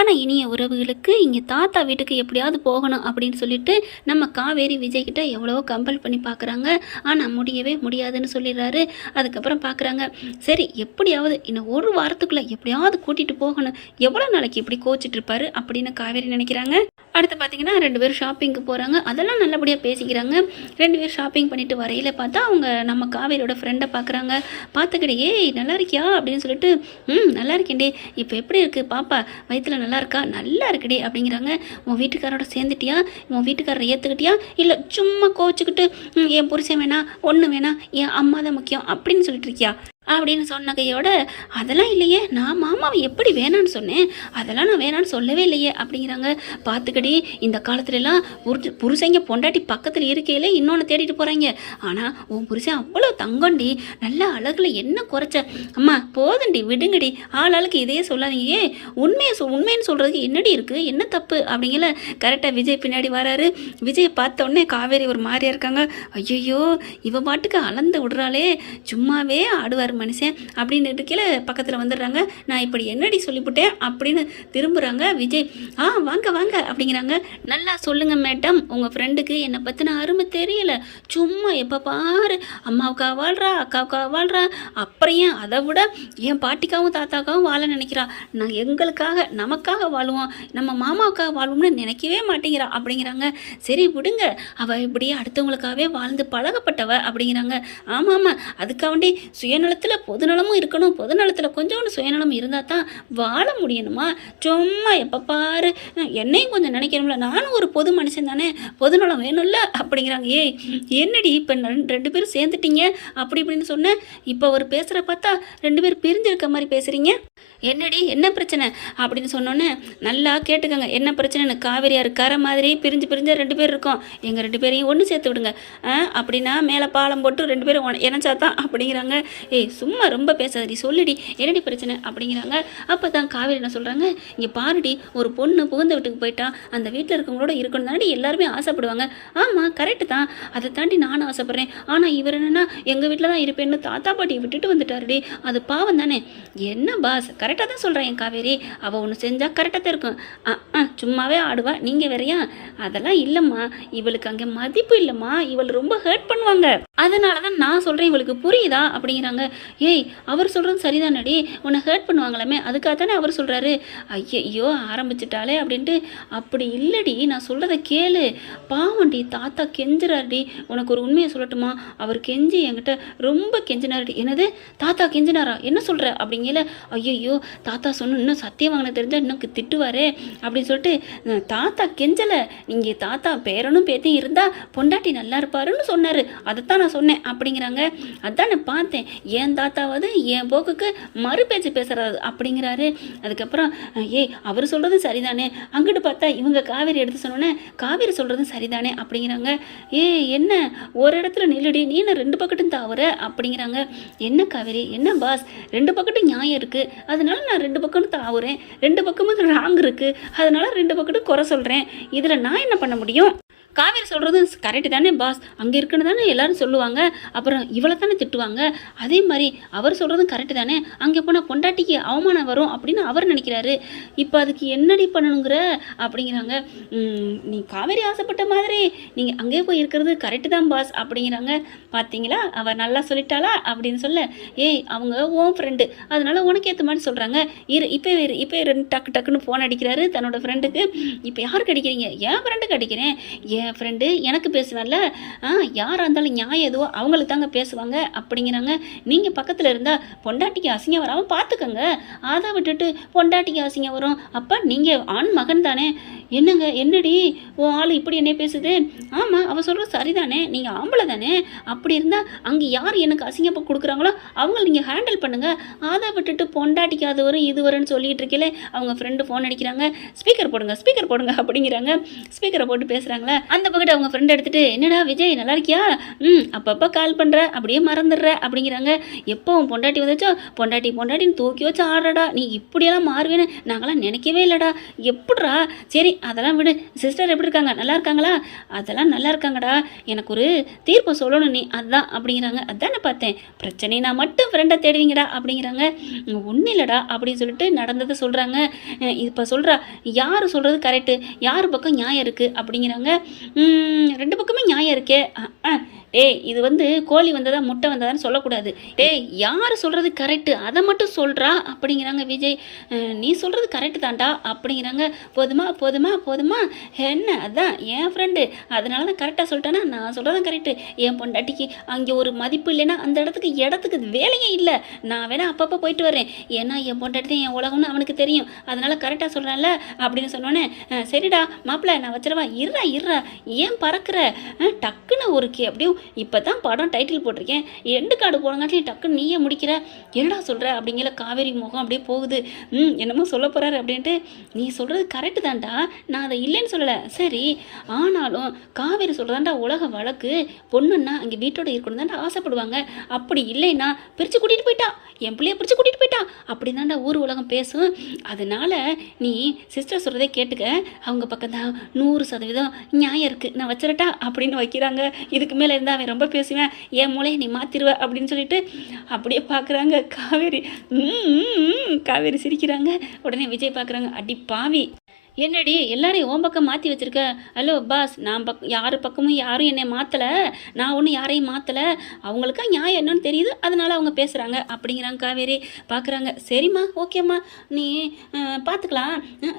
அன்பான இனிய உறவுகளுக்கு இங்கே தாத்தா வீட்டுக்கு எப்படியாவது போகணும் அப்படின்னு சொல்லிட்டு நம்ம காவேரி விஜய் கிட்ட எவ்வளவோ கம்பல் பண்ணி பார்க்குறாங்க. ஆனால் முடியவே முடியாதுன்னு சொல்லிடுறாரு. அதுக்கப்புறம் பார்க்குறாங்க, சரி எப்படியாவது இன்னும் ஒரு வாரத்துக்குள்ளே எப்படியாவது கூட்டிகிட்டு போகணும், எவ்வளோ நாளைக்கு இப்படி கோச்சிட்டு இருப்பாரு அப்படின்னு காவேரி நினைக்கிறாங்க. அடுத்து பார்த்தீங்கன்னா 2 பேரும் ஷாப்பிங்க்கு போகிறாங்க. அதெல்லாம் நல்லபடியாக பேசிக்கிறாங்க. 2 பேர் ஷாப்பிங் பண்ணிட்டு வரையில் பார்த்தா அவங்க நம்ம காவேரியோட ஃப்ரெண்டை பார்க்குறாங்க. பார்த்துக்கிட்டே ஏய் நல்லா இருக்கியா அப்படின்னு சொல்லிட்டு, நல்லா இருக்கேன்டே, இப்போ எப்படி இருக்குது பாப்பா, வயிற்றுல நல்லா இருக்கா, நல்லா இருக்குடி அப்படிங்கிறாங்க. உன் வீட்டுக்காரோட சேர்ந்துட்டியா, உன் வீட்டுக்காரரை ஏற்றுக்கிட்டியா, இல்லை சும்மா கோச்சிக்கிட்டு என் புருஷன் வேணா ஒன்று வேணா என் அம்மா தான் முக்கியம் அப்படின்னு சொல்லிட்டு இருக்கியா அப்படின்னு சொன்ன கையோட, அதெல்லாம் இல்லையே, நான் மாமாவை எப்படி வேணான்னு சொன்னேன், அதெல்லாம் நான் வேணான்னு சொல்லவே இல்லையே அப்படிங்கிறாங்க. பார்த்துக்கடி இந்த காலத்துலலாம் புருஷங்க பொண்டாட்டி பக்கத்தில் இருக்கையில இன்னொன்று தேடிட்டு போகிறாங்க. ஆனால் உன் புருஷன் அவ்வளோ தங்கண்டி, நல்ல அழகில் என்ன குறைச்ச, அம்மா போதண்டி விடுங்கடி, ஆளுக்கு இதையே சொல்லாதீங்க, உண்மைன்னு சொல்கிறதுக்கு என்னடி இருக்குது, என்ன தப்பு அப்படிங்கிற கரெக்டாக விஜய் பின்னாடி வராரு. விஜயை பார்த்த உடனே காவேரி ஒரு மாதிரியா இருக்காங்க. ஐயோ இவ பாட்டுக்கு அளந்து விடுறாளே, சும்மாவே ஆடுவார் மனுஷன் அப்படின்னு கீழே பக்கத்தில் வந்துடுறாங்க. நான் இப்படி என்னடி சொல்லிவிட்டேன் அப்படின்னு திரும்புகிறாங்க. விஜய் வாங்க வாங்க அப்படிங்கிறாங்க. நல்லா சொல்லுங்க மேடம், உங்கள் ஃப்ரெண்டுக்கு என்னை பற்றின அருமை தெரியல, சும்மா எப்போ பாரு அம்மாவுக்காக வாழ்கிறா, அக்காவுக்காக வாழ்கிறா, அப்புறம் ஏன் அதை விட என் பாட்டிக்காவும் தாத்தாக்காவும் வாழ நினைக்கிறா, நான் எங்களுக்காக நமக்காக வாழுவோம், நம்ம மாமாவுக்காக வாழ்வோம்னு நினைக்கவே மாட்டேங்கிறா அப்படிங்கிறாங்க. சரி விடுங்க, அவள் இப்படியே அடுத்தவங்களுக்காகவே வாழ்ந்து பழகப்பட்டவ அப்படிங்கிறாங்க. ஆமாம் ஆமாம், அதுக்காண்டி சுயநலத்தில் பொதுநலமும் இருக்கணும், பொதுநலத்தில் கொஞ்சோண்டு சுயநலம் இருந்தால் தான் வாழ முடியணுமா, சும்மா எப்போ பாரு என்னையும் கொஞ்சம் நினைக்கணும்ல, நானும் ஒரு பொது மனுஷன் தானே, பொதுநலம் வேணும்ல அப்படிங்கிறாங்க. ஏய் என்னடி இப்போ 2 பேரும் சேர்ந்துட்டீங்க அப்படி இப்படின்னு சொன்னேன், இப்போ ஒரு பேசுகிற பார்த்தா 2 பேர் பிரிஞ்சிருக்க மாதிரி பேசுகிறீங்க, என்னடி என்ன பிரச்சனை அப்படின்னு சொன்னோன்னே, நல்லா கேட்டுக்கோங்க என்ன பிரச்சனைன்னு. காவேரியார் கரை மாதிரி பிரிஞ்சு 2 பேர் இருக்கோம், எங்கள் 2 பேரையும் ஒன்று சேர்த்து விடுங்க, அப்படின்னா மேலே பாலம் போட்டு 2 பேரும் இணைச்சாதான் அப்படிங்கிறாங்க. ஏய் சும்மா ரொம்ப பேசாதடி, சொல்லிடி என்னடி பிரச்சனை அப்படிங்கிறாங்க. அப்போ தான் காவேரி என்ன சொல்கிறாங்க, இங்கே பாருடி, ஒரு பொண்ணு புகுந்த வீட்டுக்கு போயிட்டா அந்த வீட்டில் இருக்கவங்களோட இருக்கணும் தானடி எல்லாருமே ஆசைப்படுவாங்க. ஆமாம் கரெக்டு தான், அதை தாண்டி நானும் ஆசைப்பட்றேன். ஆனால் இவர் என்னென்னா எங்கள் வீட்டில் தான் இருப்பேன்னு தாத்தா பாட்டியை விட்டுட்டு வந்துட்டாருடி, அது பாவம் தானே. என்ன பாஸ் கரெக்டாக தான் சொல்கிறேன் என் காவேரி, அவள் ஒன்று செஞ்சால் கரெக்டாக தான் இருக்கும், சும்மாவே ஆடுவா, நீங்கள் வேறையா, அதெல்லாம் இல்லைம்மா, இவளுக்கு அங்கே மதிப்பு இல்லைம்மா, இவள் ரொம்ப ஹர்ட் பண்ணுவாங்க, அதனால தான் நான் சொல்கிறேன், இவளுக்கு புரியுதா அப்படிங்கிறாங்க. ஏய் அவர் சொல்கிறது சரிதானடி, உன்னை ஹர்ட் பண்ணுவாங்களாமே, அதுக்காக தானே அவர் சொல்கிறாரு. ஐயோ ஆரம்பிச்சிட்டாலே அப்படின்ட்டு, அப்படி இல்லடி நான் சொல்கிறத கேளு, பாவண்டி தாத்தா கெஞ்சுறாருடி, உனக்கு ஒரு உண்மையை சொல்லட்டுமா, அவர் கெஞ்சி என்கிட்ட ரொம்ப கெஞ்சினாருடி. என்னது தாத்தா கெஞ்சினாரா, என்ன சொல்கிற அப்படிங்கல. ஐயோ தாத்தா சொன்ன இன்னும் சத்தியம் வாங்கின தெரிஞ்சால் இன்னும் திட்டுவாரே அப்படின்னு சொல்லிட்டு, தாத்தா கெஞ்சலை, நீங்கள் தாத்தா பேரனும் பேத்தையும் இருந்தால் பொண்டாட்டி நல்லா இருப்பாருன்னு சொன்னார், அதைத்தான் நான் சொன்னேன் அப்படிங்கிறாங்க. அதான் நான் பார்த்தேன், என் தாத்தாவது என் போக்குக்கு மறு பேச்சு பேசுறாரு அப்படிங்கிறாரு. அதுக்கப்புறம் அவர் சொல்கிறது சரிதானே, அங்கிட்டு பார்த்தா இவங்க காவேரி எடுத்து சொன்னோன்னே காவேரி சொல்கிறதும் சரிதானே அப்படிங்கிறாங்க. என்ன ஒரு இடத்துல நில்லுடி, நீ என்ன 2 பக்கட்டும் தாவுற அப்படிங்கிறாங்க. என்ன காவேரி என்ன பாஸ், 2 பக்கட்டும் நியாயம் இருக்குது, அதனால நான் 2 பக்கமும் தாவுறேன், 2 பக்கமும் ராங் இருக்குது, அதனால 2 பக்கட்டும் குறை சொல்கிறேன், இதில் நான் என்ன பண்ண முடியும், காவேரி சொல்கிறது கரெக்டு தானே பாஸ், அங்கே இருக்குன்னு தானே எல்லாரும் சொல்லுவாங்க, அப்புறம் இவளை தானே திட்டுவாங்க, அதே மாதிரி அவர் சொல்கிறதும் கரெக்டு தானே, அங்கே போனால் பொண்டாட்டிக்கு அவமானம் வரும் அப்படின்னு அவர் நினைக்கிறாரு, இப்போ அதுக்கு என்னடி பண்ணணுங்கிற அப்படிங்கிறாங்க. நீ காவேரி ஆசைப்பட்ட மாதிரி நீங்கள் அங்கே போய் இருக்கிறது கரெக்டு தான் பாஸ் அப்படிங்கிறாங்க. பார்த்தீங்களா அவர் நல்லா சொல்லிட்டாளா அப்படின்னு சொல்ல, அவங்க உன் ஃப்ரெண்டு, அதனால உனக்கு ஏற்ற மாதிரி சொல்கிறாங்க, இப்போ டக்குன்னு ஃபோன் அடிக்கிறாரு தன்னோட ஃப்ரெண்டுக்கு. இப்போ யாருக்கு அடிக்கிறீங்க, என் ஃப்ரெண்டுக்கு அடிக்கிறேன், என் ஃப்ரெண்டு எனக்கு பேசுவார்ல, யாராக இருந்தாலும் நியாயம் எதுவோ அவங்களுக்கு தாங்க பேசுவாங்க அப்படிங்கிறாங்க. நீங்கள் பக்கத்தில் இருந்தால் பொண்டாட்டிக்கு அசிங்கம் வராமல் பார்த்துக்கோங்க, அதை விட்டுட்டு பொண்டாட்டிக்கு அசிங்கம் வரும், அப்போ நீங்கள் ஆண் மகன் தானே, என்னங்க என்னடி உன் ஆள் இப்படி என்ன பேசுது, ஆமாம் அவள் சொல்கிறது சரிதானே, நீங்கள் ஆம்பளை தானே, அப்படி இருந்தால் அங்கே யார் எனக்கு அசிங்கப்போ கொடுக்குறாங்களோ அவங்கள நீங்கள் ஹேண்டில் பண்ணுங்கள், அதை விட்டுட்டு பொண்டாட்டிக்கு அது வரும் இது வரும்னு சொல்லிகிட்டு இருக்கல. அவங்க ஃப்ரெண்டு ஃபோன் அடிக்கிறாங்க, ஸ்பீக்கர் போடுங்க அப்படிங்கிறாங்க. ஸ்பீக்கரை போட்டு பேசுகிறாங்களா, அந்த பக்கத்து அவங்க ஃப்ரெண்ட் எடுத்துகிட்டு என்னடா விஜய் நல்லா இருக்கியா? அப்பப்போ கால் பண்ணுற அப்படியே மறந்துடுற அப்படிங்கிறாங்க. எப்போ உன் பொண்டாட்டி வந்துச்சோ பொண்டாட்டின்னு தூக்கி வச்சு ஆடுறடா, நீ இப்படியெல்லாம் மாறுவேன்னு நாங்களாம் நினைக்கவே இல்லைடா. எப்படிடா? சரி அதெல்லாம் விடு. சிஸ்டர் எப்படி இருக்காங்க? நல்லா இருக்காங்களா? அதெல்லாம் நல்லா இருக்காங்கடா. எனக்கு ஒரு தீர்ப்பு சொல்லணும் நீ, அதுதான் அப்படிங்கிறாங்க. அதானே பார்த்தேன், பிரச்சனை நான் மட்டும் ஃப்ரெண்டை தேடுவீங்கடா அப்படிங்கிறாங்க. ஒன்றும் இல்லைடா அப்படின்னு சொல்லிட்டு நடந்ததை சொல்கிறாங்க. இப்போ சொல்கிறா யார் சொல்கிறது கரெக்டு, யார் பக்கம் நியாயம் இருக்குது அப்படிங்கிறாங்க. ரெண்டு பக்கமே நியாயம் இருக்கே. டேய் இது வந்து கோழி வந்ததா முட்டை வந்ததான்னு சொல்லக்கூடாது. டேய் யார் சொல்கிறது கரெக்டு அதை மட்டும் சொல்கிறா அப்படிங்கிறாங்க விஜய். நீ சொல்கிறது கரெக்டு தான்டா அப்படிங்கிறாங்க. போதுமா என்ன, அதான் என் ஃப்ரெண்டு அதனால தான் கரெக்டாக சொல்லிட்டேன்னா நான் சொல்கிறதான் கரெக்டு. என் பொண்டாட்டிக்கு அங்கே ஒரு மதிப்பு இல்லைன்னா அந்த இடத்துக்கு வேலையே இல்லை. நான் வேணா அப்பப்போ போயிட்டு வரேன், ஏன்னா என் பொண்டாட்டி தான் என் உலகம்னு அவனுக்கு தெரியும், அதனால கரெக்டாக சொல்கிறான்ல அப்படின்னு சொன்னோன்னே சரிடா மாப்பிள்ள நான் வச்சிடவா, இருறா ஏன் பறக்கிற, டக்குன்னு ஒரு அப்படியே இப்போ தான் படம் டைட்டில் போட்டிருக்கேன், எண்டு கார்டு போனங்காட்டியும் டக்குன்னு நீயே முடிக்கிற, என்னடா சொல்கிற அப்படிங்கிற காவேரி முகம் அப்படியே போகுது. என்னமோ சொல்ல போகிறாரு அப்படின்ட்டு. நீ சொல்கிறது கரெக்டு தான்டா, நான் அதை இல்லைன்னு சொல்லலை, சரி ஆனாலும் காவேரி சொல்கிறதாண்டா உலக வழக்கு, பொண்ணுன்னா அங்கே வீட்டோட இருக்கணும் தாண்டா ஆசைப்படுவாங்க, அப்படி இல்லைன்னா பிரித்து கூட்டிகிட்டு போயிட்டா, என் பிள்ளைய பிரித்து கூட்டிகிட்டு போயிட்டா அப்படி தாண்டா ஊர் உலகம் பேசும். அதனால் நீ சிஸ்டர் சொல்கிறதே கேட்டுக்க, அவங்க பக்கம் தான் 100% நியாயம் இருக்குது, நான் வச்சிரட்டா அப்படின்னு வைக்கிறாங்க. இதுக்கு மேலே இருந்தால் அவன் ரொம்ப பேசுவேன், என் மூளையை நீ மாற்றிடுவ அப்படின்னு சொல்லிட்டு அப்படியே பார்க்குறாங்க காவேரி. காவேரி சிரிக்கிறாங்க. உடனே விஜய் பார்க்குறாங்க, அடி பாவி என்னடி எல்லாரையும் ஓம் பக்கம் மாற்றி வச்சுருக்க. ஹலோ பாஸ், நான் யார் பக்கமும் யாரும் என்னை மாற்றலை, நான் ஒன்றும் யாரையும் மாற்றலை, அவங்களுக்கா நியாயம் என்னன்னு தெரியுது அதனால் அவங்க பேசுகிறாங்க அப்படிங்கிறாங்க காவேரி. பார்க்குறாங்க, சரிம்மா ஓகேம்மா நீ பார்த்துக்கலாம்,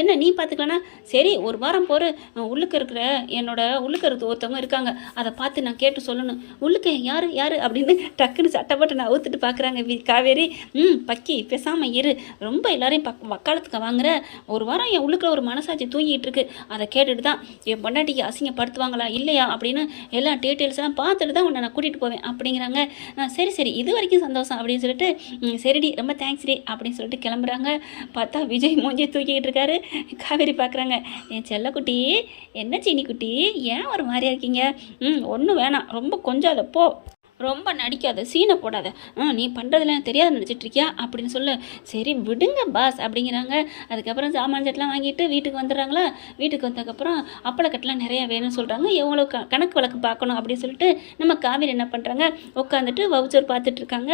என்ன நீ பார்த்துக்கலான்னா சரி ஒரு வாரம் போகிற, உள்ளுக்கு இருக்கிற உள்ளுக்கு இருக்கிற ஒருத்தவங்க இருக்காங்க, அதை பார்த்து நான் கேட்டு சொல்லணும். உள்ளுக்கு யார் அப்படின்னு டக்குன்னு சட்டப்பட்டு நான் அவுத்துட்டு பார்க்குறாங்க காவேரி. பக்கி பேசாமல் இரு, ரொம்ப எல்லாரையும் வக்காலத்துக்கு வாங்குற, ஒரு வாரம் என் உள்ளுக்குள்ள ஒரு மனசாட்சி தூங்கிட்டு இருக்கு, அதை கேட்டுட்டு தான் என் பொண்டாட்டிக்கு அசிங்கப்படுத்துவாங்களா இல்லையா அப்படின்னு எல்லா டீட்டெயில்ஸ்லாம் பார்த்துட்டு தான் உன்னை நான் கூட்டிகிட்டு போவேன் அப்படிங்கிறாங்க. சரி இது வரைக்கும் சந்தோஷம் அப்படின்னு சொல்லிட்டு சரிடி ரொம்ப தேங்க்ஸ் டி அப்படின்னு சொல்லிட்டு கிளம்புறாங்க. பார்த்தா விஜய் மூஞ்சி தூக்கிக்கிட்டு இருக்காரு. காவேரி பார்க்குறாங்க, என் செல்லக்குட்டி என்ன சீனி குட்டி ஏன் ஒரு மாதிரியா இருக்கீங்க? ஒன்றும் வேணாம், ரொம்ப கொஞ்சம் அதை போ, ரொம்ப நடிக்காத, சீனை போடாத, நீ பண்ணுறதுல தெரியாது நினச்சிட்ருக்கியா அப்படின்னு சொல்ல. சரி விடுங்க பாஸ் அப்படிங்கிறாங்க. அதுக்கப்புறம் சாமான் செட்டெலாம் வாங்கிட்டு வீட்டுக்கு வந்துடுறாங்களா. வீட்டுக்கு வந்ததுக்கப்புறம் அப்பளக்கட்டெலாம் நிறையா வேணும்னு சொல்கிறாங்க. எவ்வளோ கணக்கு வழக்கு பார்க்கணும் அப்படின்னு சொல்லிட்டு நம்ம காவேரி என்ன பண்ணுறாங்க, உட்காந்துட்டு வவுச்சர் பார்த்துட்ருக்காங்க.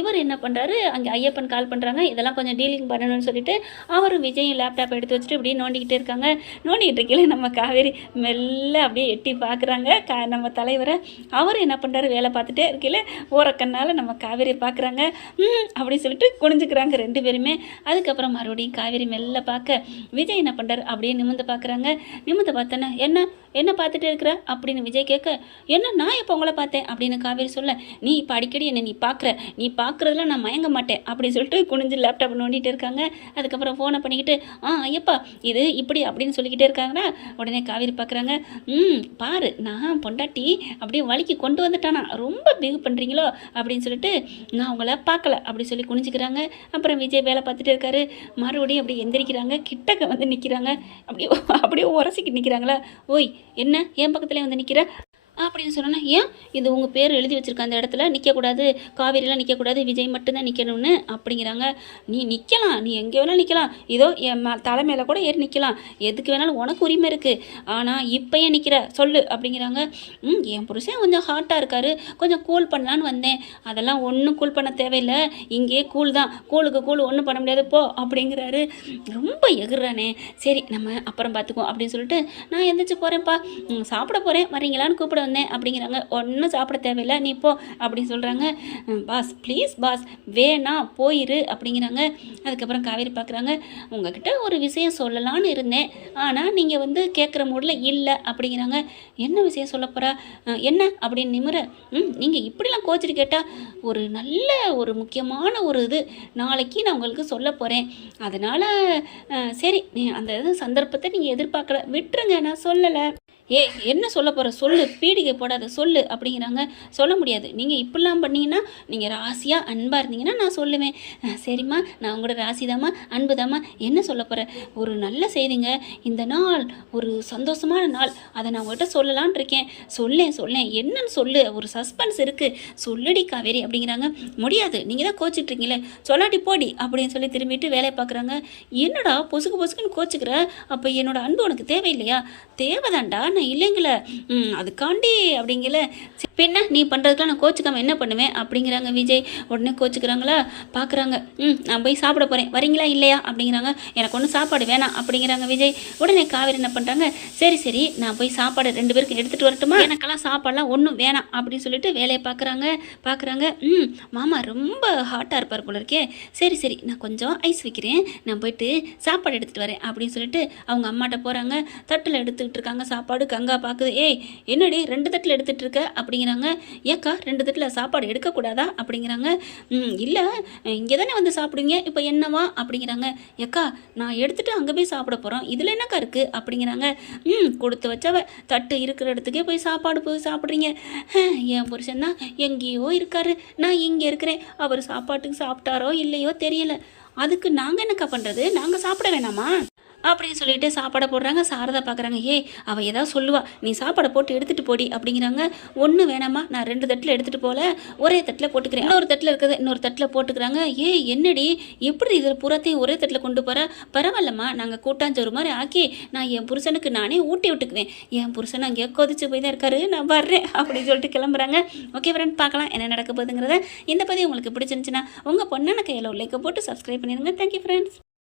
இவர் என்ன பண்ணுறாரு, அங்கே ஐயப்பன் கால் பண்ணுறாங்க, இதெல்லாம் கொஞ்சம் டீலிங் பண்ணணும்னு சொல்லிட்டு அவரும் விஜயும் லேப்டாப் எடுத்து வச்சுட்டு இப்படியே நோண்டிக்கிட்டே இருக்காங்க. நோண்டிக்கிட்டு இருக்கீங்களே நம்ம காவேரி மெல்ல அப்படியே எட்டி பார்க்குறாங்க நம்ம தலைவரை. அவர் என்ன பண்ணுறாரு, வேலை பார்த்துட்டு இருக்கையில் ஓரக்கண்ணால் நம்ம காவேரியை பார்க்குறாங்க. அப்படின்னு சொல்லிட்டு குனிஞ்சுக்கிறாங்க ரெண்டு பேருமே. அதுக்கப்புறம் மறுபடியும் காவேரி மெல்ல பார்க்க விஜய் என்ன பண்ணுறாரு, அப்படியே நிமிந்து பார்க்குறாங்க. நிமிந்து பார்த்தோன்னே என்ன பார்த்துட்டு இருக்கிற அப்படின்னு விஜய் கேட்க, என்ன நான் இப்போ உங்களை பார்த்தேன் அப்படின்னு காவேரி சொல்ல, நீ இப்போ அடிக்கடி என்ன நீ பார்க்குறதுல நான் மயங்க மாட்டேன் அப்படின்னு சொல்லிட்டு குனிஞ்சு லேப்டாப் நோண்டிகிட்டு இருக்காங்க. அதுக்கப்புறம் ஃபோனை பண்ணிக்கிட்டு ஐயப்பா இது இப்படி அப்படின்னு சொல்லிக்கிட்டே இருக்காங்கன்னா உடனே காவேரி பார்க்குறாங்க. பாரு நான் பொண்டாட்டி அப்படியே வலிக்கு கொண்டு வந்துட்டானா, ரொம்ப பிகு பண்ணுறீங்களோ அப்படின்னு சொல்லிட்டு நான் உங்களை பார்க்கல அப்படி சொல்லி குனிஞ்சிக்கிறாங்க. அப்புறம் விஜய் வேலை பார்த்துட்டு இருக்காரு. மறுபடியும் அப்படி எந்திரிக்கிறாங்க, கிட்டக்க வந்து நிற்கிறாங்க. அப்படியே உரசிக்கிட்டு நிற்கிறாங்களா. ஓய் என்ன என் பக்கத்துலேயே வந்து நிற்கிற அப்படின்னு சொன்னோன்னா, ஏன் இது உங்கள் பேர் எழுதி வச்சுருக்க அந்த இடத்துல நிற்கக்கூடாது, காவேரிலாம் நிற்கக்கூடாது, விஜய் மட்டும்தான் நிற்கணும்னு அப்படிங்கிறாங்க. நீ நிற்கலாம், நீ எங்கே வேணாலும் நிற்கலாம், இதோ என் தலைமையில் கூட ஏறி நிற்கலாம், எதுக்கு வேணாலும் உனக்கு உரிமை இருக்குது, ஆனால் இப்போ ஏன் நிற்கிற சொல்லு அப்படிங்கிறாங்க. என் புருஷன் கொஞ்சம் ஹாட்டாக இருக்கார், கொஞ்சம் கூல் பண்ணலான்னு வந்தேன், அதெல்லாம் ஒன்றும் கூல் பண்ண தேவையில்லை, இங்கேயே கூல் தான், கூலுக்கு கூல் ஒன்றும் பண்ண முடியாது போ அப்படிங்கிறாரு. ரொம்ப எகுறானே, சரி நம்ம அப்புறம் பார்த்துக்குவோம் அப்படின்னு சொல்லிட்டு நான் எந்திரிச்சு போகிறேன்ப்பா, சாப்பிட போகிறேன் வரீங்களான்னு கூப்பிட வந்தேன் அப்படிங்கிறாங்க. ஒன்றும் சாப்பிட தேவையில்லை நீ போ அப்படின்னு சொல்கிறாங்க. பாஸ் ப்ளீஸ் பாஸ் வேணா போயிரு அப்படிங்கிறாங்க. அதுக்கப்புறம் காவேரி பார்க்குறாங்க, உங்ககிட்ட ஒரு விஷயம் சொல்லலான்னு இருந்தேன், ஆனால் நீங்கள் வந்து கேட்குற மூடில் இல்லை அப்படிங்கிறாங்க. என்ன விஷயம் சொல்ல போகிறா, என்ன அப்படின்னு நிமிர, நீங்கள் இப்படிலாம் கோச்சிட்டு கேட்டால் ஒரு முக்கியமான ஒரு இது நாளைக்கு நான் உங்களுக்கு சொல்ல போகிறேன், அதனால் சரி அந்த சந்தர்ப்பத்தை நீங்கள் எதிர்பார்க்கல விட்டுருங்க, நான் சொல்லலை. ஏ என்ன சொல்ல போகிற சொல்லு, பீடிகை போடாத சொல்லு அப்படிங்கிறாங்க. சொல்ல முடியாது, நீங்கள் இப்படிலாம் பண்ணீங்கன்னா, நீங்கள் ராசியாக அன்பாக இருந்தீங்கன்னா நான் சொல்லுவேன். சரிம்மா, நான் உங்களோட ராசிதாம்மா, அன்புதாம்மா, என்ன சொல்ல போகிறேன், ஒரு நல்ல செய்திங்க. இந்த நாள் ஒரு சந்தோஷமான நாள், அதை நான் உங்கள்கிட்ட சொல்லலான் இருக்கேன். சொல்லேன் என்னன்னு சொல்லு, ஒரு சஸ்பென்ஸ் இருக்குது, சொல்லுடி காவேரி அப்படிங்கிறாங்க. முடியாது, நீங்கள் தான் கோச்சிட்ருக்கீங்களே, சொல்லாட்டி போடி அப்படின்னு சொல்லி திரும்பிட்டு வேலையை பார்க்குறாங்க. என்னடா பொசுக்குன்னு கோச்சிக்கிற, அப்போ என்னோட அன்பு உனக்கு தேவையில்லையா? தேவைதான்டா, நான் இல்லைங்கள, அதுக்காண்டி அப்படிங்கல. பின்ன நீ பண்ணுறதுக்கெலாம் நான் கோச்சிக்காமல் என்ன பண்ணுவேன் அப்படிங்கிறாங்க விஜய். உடனே கோச்சிக்கிறாங்களா பார்க்குறாங்க. நான் போய் சாப்பிட போகிறேன், வரீங்களா இல்லையா அப்படிங்கிறாங்க. எனக்கு ஒன்றும் சாப்பாடு வேணாம் அப்படிங்கிறாங்க விஜய். உடனே காவேரி என்ன பண்ணுறாங்க, சரி நான் போய் சாப்பாடு 2 பேருக்கு எடுத்துகிட்டு வரட்டுமா, எனக்கெல்லாம் சாப்பாடெலாம் ஒன்றும் வேணாம் அப்படின்னு சொல்லிட்டு வேலையை பார்க்குறாங்க. மாமா ரொம்ப ஹாட்டாக இருப்பார் போல இருக்கே, சரி நான் கொஞ்சம் ஐஸ் வைக்கிறேன், நான் போயிட்டு சாப்பாடு எடுத்துகிட்டு வரேன் அப்படின்னு சொல்லிட்டு அவங்க அம்மாட்ட போகிறாங்க. தட்டில் எடுத்துக்கிட்டு இருக்காங்க சாப்பாடு. கங்கா பார்க்குது, ஏய் என்னடி 2 தட்டில் எடுத்துகிட்டு இருக்க அப்படிங்கிறாங்க. ஏக்கா 2 தட்டில் சாப்பாடு எடுக்கக்கூடாதா அப்படிங்கிறாங்க. இல்லை, இங்கே தானே வந்து சாப்பிடுவீங்க, இப்போ என்னவா அப்படிங்கிறாங்க. ஏக்கா நான் எடுத்துகிட்டு அங்கே போய் சாப்பிட போகிறோம், இதில் என்னக்கா இருக்குது அப்படிங்கிறாங்க. கொடுத்து வச்சவ, தட்டு இருக்கிற இடத்துக்கே போய் சாப்பிட்றீங்க. என் புருஷன்னா எங்கேயோ இருக்காரு, நான் இங்கே இருக்கிறேன், அவர் சாப்பாட்டுக்கு சாப்பிட்டாரோ இல்லையோ தெரியல, அதுக்கு நாங்கள் என்னக்கா பண்ணுறது, நாங்கள் சாப்பிட வேணாமா அப்படின்னு சொல்லிட்டு சாப்பாடை போடுறாங்க. சாரதா பார்க்குறாங்க, ஏய் அவள் ஏதாவது சொல்லுவா, நீ சாப்பாடை போட்டு எடுத்துகிட்டு போடி அப்படிங்கிறாங்க. ஒன்று வேணாமா, நான் 2 தட்டில் எடுத்துகிட்டு போகல, ஒரே தட்டில் போட்டுக்கிறேன், இன்னொரு தட்டில் இருக்குது, இன்னொரு தட்டில் போட்டுக்கிறாங்க. ஏய் என்னடி எப்படி இதில் புறத்தையும் ஒரே தட்டில் கொண்டு போகிற, பரவாயில்லம்மா, நாங்கள் கூட்டாஞ்சோறு மாதிரி ஆக்கி நான் என் புருஷனுக்கு நானே ஊட்டி விட்டுக்குவேன், என் புருஷன் அங்கேயோ கொதிச்சு போய் தான் இருக்காரு, நான் வர்றேன் அப்படின்னு சொல்லிட்டு கிளம்புறாங்க. ஓகே ஃப்ரெண்ட், பார்க்கலாம் என்ன நடக்க போகுதுங்கிறத. இந்த பதிவு உங்களுக்கு பிடிச்சிருந்துச்சுன்னா உங்கள் பொண்ணான கையில் லைக்கை போட்டு சப்ஸ்கிரைப் பண்ணிடுங்க. Thank you friends.